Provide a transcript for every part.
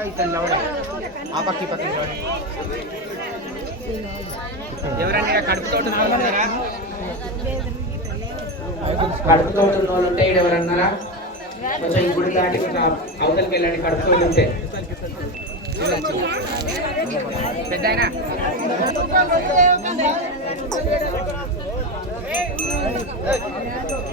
పక్క ఇతను చూడండి ఆ పక్క ఈ పక్క చూడండి ఎవరండి ఈడ కడుపుతో ఉన్న వాళ్ళు ఉన్నారా కడుపుతో ఉంటే ఈడ ఎవరన్నారా కొంచెం గుడి దాటి అవతలకి వెళ్ళండి కడుపుతో ఉంటే పెద్ద ఆయన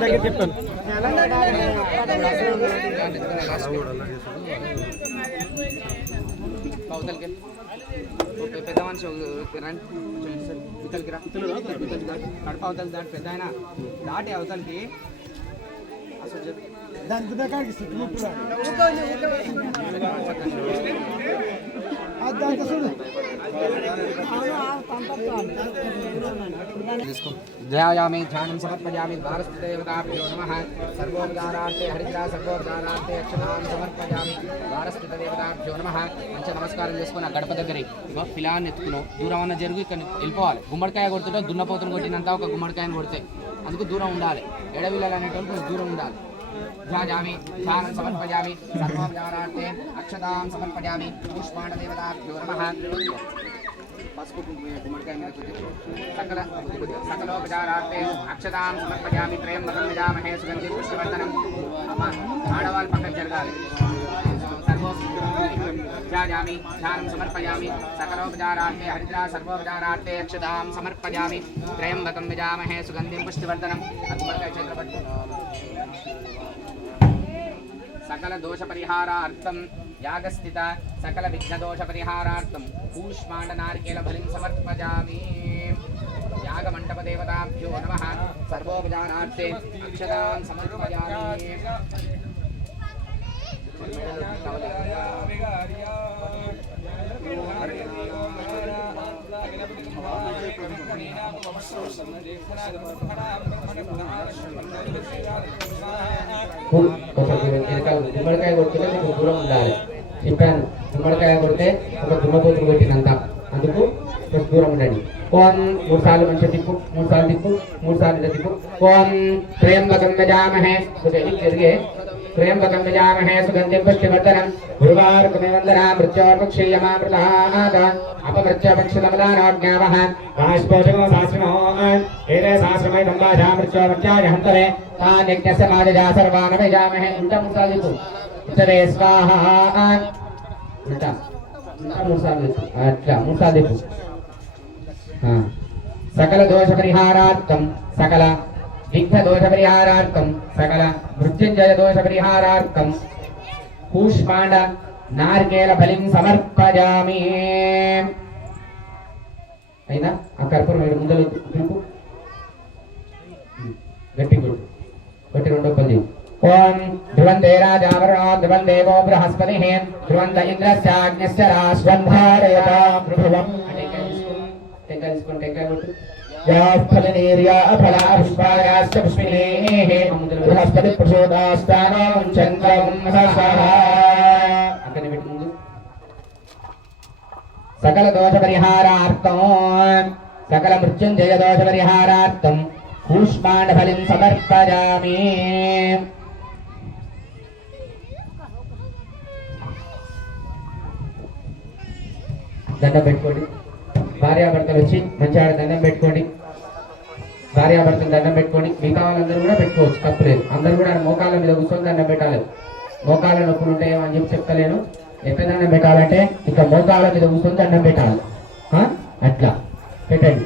దగ్గర చెప్తాను పెద్ద మనిషి ఒక- కడప అవతల దాటి పెద్ద ఆయన దాటి అవతలకి అసలు చెప్పు. ధ్యాయామి ధ్యానం సమర్పయామి భారస్తిదేవతాభ్యో నమ. సర్వోపకారార్థే హరిద్రా సర్వోపకారార్థే యక్షణాం సమర్పయామి భారస్తిదేవతాభ్యో నమ. మంచి నమస్కారం చేసుకున్న గడప దగ్గర ఇగో పిలాన్ని ఎత్తుకుని దూరం అన్న జరుగు ఇక్కడ వెళ్ళిపోవాలి. గుమ్మడికాయ కొడుతుంటే దున్నపోతును కొట్టినంత ఒక గుమ్మడికాయను కొడితే అందుకు దూరం ఉండాలి. ఎడవిల్లలు అనేటువంటి దూరం ఉండాలి. ధ్యాయామి ధ్యానం సమర్పయామి సర్వోపచారార్థే అక్షతాం సమర్పయామి పుష్పాండదేవతాభ్యో నమః పసుపు కుంకుమ గుమ్మడికాయ మీద సకల సకలోపచారార్థే అక్షతాం సమర్పయామి త్రయం మతం విజామహే సుగంధి పుష్పవర్ధనం ఆడవాళ్ళు పక్కన జరగాలి ధ్యాయామి ధ్యానం సమర్పయామి సకలోపచారార్థే హరిద్రా సర్వోపచారార్థే అక్షతాం సమర్పయామి త్రయంబకం విజామహే సుగంధిం పుష్టివర్ధనం గుమ్మడికాయ సకల దోష పరిహారార్థం యాగస్థిత సకల విఘ్న దోష పరిహారార్థం కూష్మాండ నారికేల బలిం సమర్పజామి యాగమంటప దేవతాభ్యో నమః సర్వోపచారార్థే అక్షతాన్ సమర్పజామి గుమ్మడికాయ కొడితే మీకు దూరం ఉండాలి చెప్పాను గుమ్మడికాయ కొడితే ఒక దుమ్మపోతులు కొట్టినంత అందుకు కొంచెం దూరం ఉండండి కోన్ మూడు సార్లు మంచి తిప్పు మూడు సార్లు తిప్పు మూడు సార్లు ఇట్లా తిప్పు కోన్ త్రయంబకం గజామహే జరిగే त्र्यंबकं यजामहे सुगन्धिं पुष्टिवर्धनम् गुरुवार्कमेवन्दना मृत्योर्मुक्षीयमामृताः अपमृत्योपक्षितमदानोज्ञावः। बाष्पोषको शास्त्रिणो एते शास्त्रमयितं भाषा मृत्योमृत्याजहन्तरे तान् यज्ञस्य माजजा सर्वानमयजामहे उल्टं साधितु इतरे स्वाहा अच्छा मुसादिपु हाँ। सकल दोष परिहारार्थम सकल అట్లా సకల పరిహారార్థం సకల మృత్యుంజయ దోష పరిహారార్థం కూష్మాండ నారికేల బలిం సమర్పజామి. అయినా? ఆ కర్పూరం ఏడు ముందలు తిరుపు గట్టి గుడు కొట్టి రెండో పది ఓం ధ్రువంతే రాజావరణో ధ్రువం దేవో బృహస్పతి ధ్రువంత ఇంద్రస్యాగ్నిశ్చ రాస్వంధారయత ధ్రువం టెంకాయ తీసుకొని టెంకాయ కొట్టు యాఫలనేర్యా అఫలా పుష్పాయాశ్చ పుష్పినేః బృహస్పతి ప్రచోదాస్తానం చంద్రం అక్కడ ముందు సకల దోష పరిహారార్థం సకల మృత్యుంజయ దోష పరిహారార్థం కూష్మాండ ఫలిం సమర్పయామి దండం పెట్టుకోండి భార్యాభర్తలు వచ్చి మంచి ఆడ దండం పెట్టుకోండి భార్యాభర్తలు దండం పెట్టుకొని మిగతా వాళ్ళందరూ కూడా పెట్టుకోవచ్చు తప్పులేదు అందరూ కూడా మోకాళ్ళ మీద కూర్చొని దండం పెట్టాలి. మోకాళ్ళ నొప్పులు ఉంటాయేమో అని చెప్పి చెప్తలేను ఎక్కడ దండం పెట్టాలంటే ఇక మోకాళ్ళ మీద కూర్చొని దండం పెట్టాలి. అట్లా. పెట్టండి.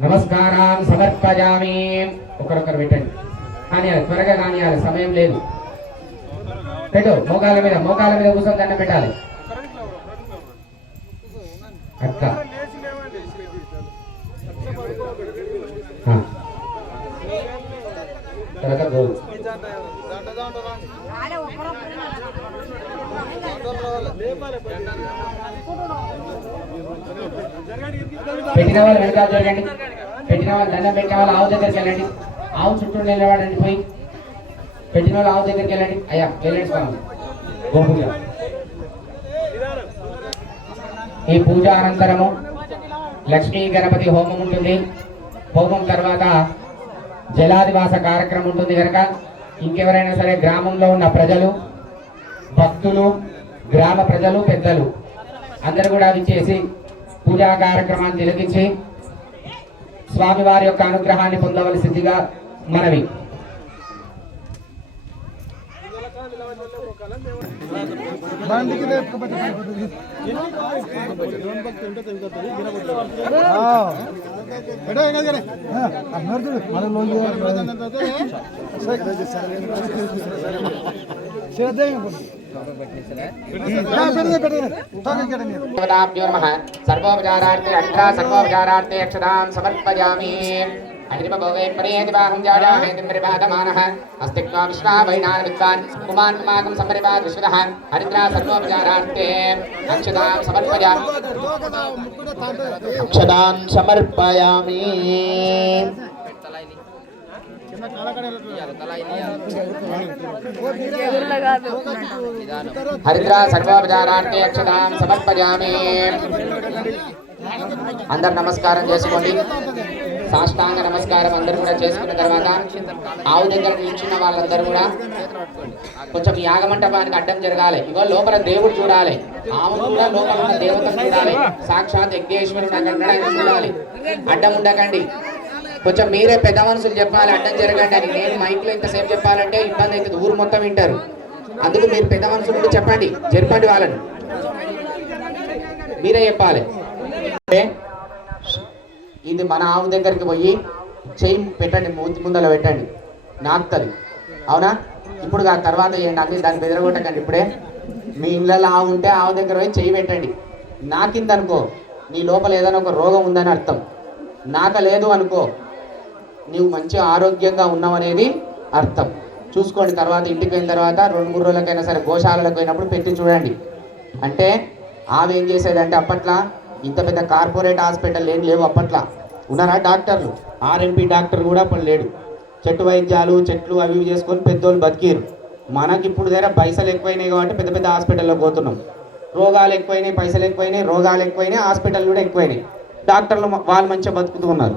నమస్కారం సమర్పజామి. ఒకరొకరు పెట్టండి. కానీ త్వరగా కానియాలి సమయం లేదు. పెట్టు మోకాళ్ళ మీద మోకాళ్ళ మీద కూర్చొని దండం పెట్టాలి. అట్లా. ఆ. తర్వాత పెట్టిన వాళ్ళు వెనకాల జరగండి. పెట్టిన వాళ్ళు దండం పెట్టిన వాళ్ళు ఆవు దగ్గరికి వెళ్ళండి. ఆవు చుట్టూ నిలబడండి పోయి. పెట్టిన వాళ్ళు ఆవు దగ్గరికి వెళ్ళండి. అయ్యా వెళ్ళండి స్వామి. గోపూజ ఈ పూజ అనంతరము లక్ష్మీ గణపతి హోమం ఉంటుంది. హోమం తర్వాత జలాదివాస కార్యక్రమం ఉంటుంది కనుక ఇంకెవరైనా సరే గ్రామంలో ఉన్న ప్రజలు భక్తులు గ్రామ ప్రజలు పెద్దలు అందరూ కూడా విచ్చేసి పూజా కార్యక్రమాన్ని తిలకించి స్వామివారి యొక్క అనుగ్రహాన్ని పొందవలసిందిగా మనవి. బండికి దేవతాభ్యో నమః సర్వోపచారార్థే అక్షరా అహిరిమభోగే పరేదివాహం జాయామేతి పరిపాదమానః అస్తిక్వా విశ్వా వైనాన విద్వాన్ కుమాన్ మాగం సంపరిపాద విశ్వదః హరిద్రా సర్వోపచారార్థే అక్షరాం సమర్పయామి అక్షదాన్ సమర్పయామి హరిద్రా సర్వోపచారార్థే అక్షరాం సమర్పయామి అందరు నమస్కారం చేసుకోండి। సాష్టాంగ నమస్కారం అందరూ కూడా చేసుకున్న తర్వాత ఆవు దగ్గర నిల్చున్న వాళ్ళందరూ కూడా కొంచెం యాగమంటపానికి అడ్డం జరగాలి. ఇగో లోపల దేవుడు చూడాలి. ఆవు కూడా లోపల ఉన్న దేవతను చూడాలి. సాక్షాత్ యజ్ఞేశ్వరుడు అక్కడ చూడాలి. అడ్డం ఉండకండి. కొంచెం మీరే పెద్ద మనుషులు చెప్పాలి అడ్డం జరగండి అని. నేను మైక్లో ఇంతసేపు చెప్పాలంటే ఇబ్బంది అవుతుంది ఊరు మొత్తం వింటారు. అందుకు మీరు పెద్ద మనుషులు ఉండి చెప్పండి జరపండి వాళ్ళని. మీరే చెప్పాలి. అంటే ఇది మన ఆవు దగ్గరికి పోయి చెయ్యి పెట్టండి మూతి ముందర పెట్టండి. నాకుతుంది. అవునా? ఇప్పుడు ఆ తర్వాత చేయండి. అన్ని దాన్ని బెదరగొట్టకండి ఇప్పుడే. మీ ఇళ్ళలో ఆవు ఉంటే ఆవు దగ్గర పోయి చెయ్యి పెట్టండి. నాకిందనుకో నీ లోపల ఏదైనా ఒక రోగం ఉందని అర్థం. నాక లేదు అనుకో నీవు మంచి ఆరోగ్యంగా ఉన్నావనేది అర్థం. చూసుకోండి తర్వాత ఇంటికి పోయిన తర్వాత రెండు మూడు రోజులకైనా సరే గోశాలకు పోయినప్పుడు పెట్టి చూడండి. అంటే ఆవేం చేసేదంటే అప్పట్లో ఇంత పెద్ద కార్పొరేట్ హాస్పిటల్ ఏం లేవు అప్పట్లో. ఉన్నారా డాక్టర్లు? ఆర్ఎంపీ డాక్టర్ కూడా అప్పుడు లేడు. చెట్టు వైద్యాలు చెట్లు అవి ఇవి చేసుకొని పెద్దోళ్ళు బతికిరు మనకి ఇప్పుడు దగ్గర పైసలు ఎక్కువైనాయి కాబట్టి పెద్ద పెద్ద హాస్పిటల్లో పోతున్నాం. రోగాలు ఎక్కువైనాయి పైసలు ఎక్కువైనాయి రోగాలు ఎక్కువైనాయి హాస్పిటల్ కూడా ఎక్కువైనాయి. డాక్టర్లు వాళ్ళు మంచిగా బతుకుతూ ఉన్నారు.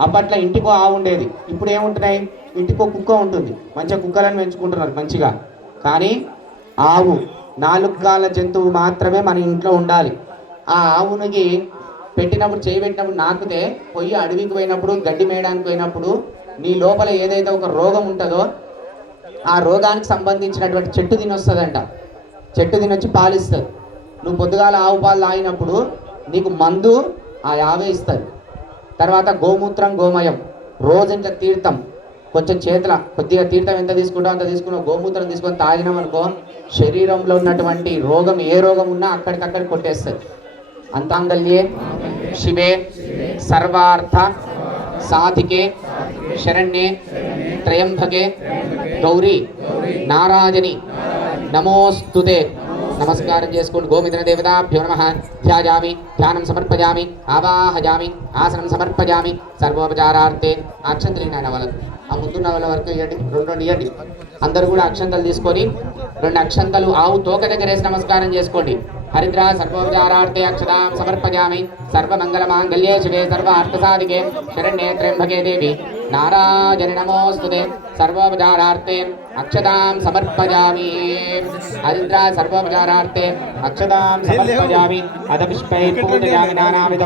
అప్పట్లో ఇంటికో ఆవు ఉండేది. ఇప్పుడు ఏముంటున్నాయి? ఇంటికో కుక్క ఉంటుంది. మంచిగా కుక్కలను పెంచుకుంటున్నారు మంచిగా. కానీ ఆవు నాలుగు కాళ్ళ జంతువు మాత్రమే మన ఇంట్లో ఉండాలి. ఆ ఆవునికి పెట్టినప్పుడు చేయి పెట్టినప్పుడు నాకుతే పొయ్యి అడవికి పోయినప్పుడు గడ్డి మేయడానికి పోయినప్పుడు నీ లోపల ఏదైతే ఒక రోగం ఉంటుందో ఆ రోగానికి సంబంధించినటువంటి చెట్టు తినొస్తుందంట. చెట్టు తినొచ్చి పాలిస్తుంది. నువ్వు పొద్దుగాల ఆవు పాలు తాగినప్పుడు నీకు మందు ఆ ఆవే ఇస్తుంది. తర్వాత గోమూత్రం గోమయం రోజంత తీర్థం కొంచెం చేతుల కొద్దిగా తీర్థం ఎంత తీసుకుంటావు అంత తీసుకున్నావు గోమూత్రం తీసుకొని తాగినాం అనుకో శరీరంలో ఉన్నటువంటి రోగం ఏ రోగం ఉన్నా అక్కడికక్కడ కొట్టేస్తుంది. అంతాంగల్యే శివే సర్వార్థ సాధికే శరణ్యే త్రయంభకే గౌరీ నారాజని నమోస్తుతే నమస్కారం చేసుకోండి గోమిత్ర దేవతాభ్యో నమ ధ్యాయామి ధ్యానం సమర్పజామి ఆవాహజామి ఆసనం సమర్పజామి సర్వోపచారార్థే అక్షంతలు నాయన వాళ్ళకు ఆ ముందున్న వాళ్ళ వరకు ఇవ్వండి రెండు రెండు ఇవ్వండి అందరూ కూడా అక్షంతలు తీసుకొని రెండు అక్షంతలు ఆవు తోక దగ్గర వేసి నమస్కారం చేసుకోండి హరిద్ర సర్వోపచారార్థే అక్షతాం సమర్పయామి. సర్వమంగళ మాంగళ్యే శివే సర్వ అర్థసాధికే శరణ్యే త్ర్యంబకే దేవి. నారాయణ నమోస్తుతే సర్వోపచారార్థే అక్షతాం సమర్పయామి. హరిద్ర సర్వోపచారార్థే అక్షతాం సమర్పయామి. అద పుష్పై పూజయామి నానావిధ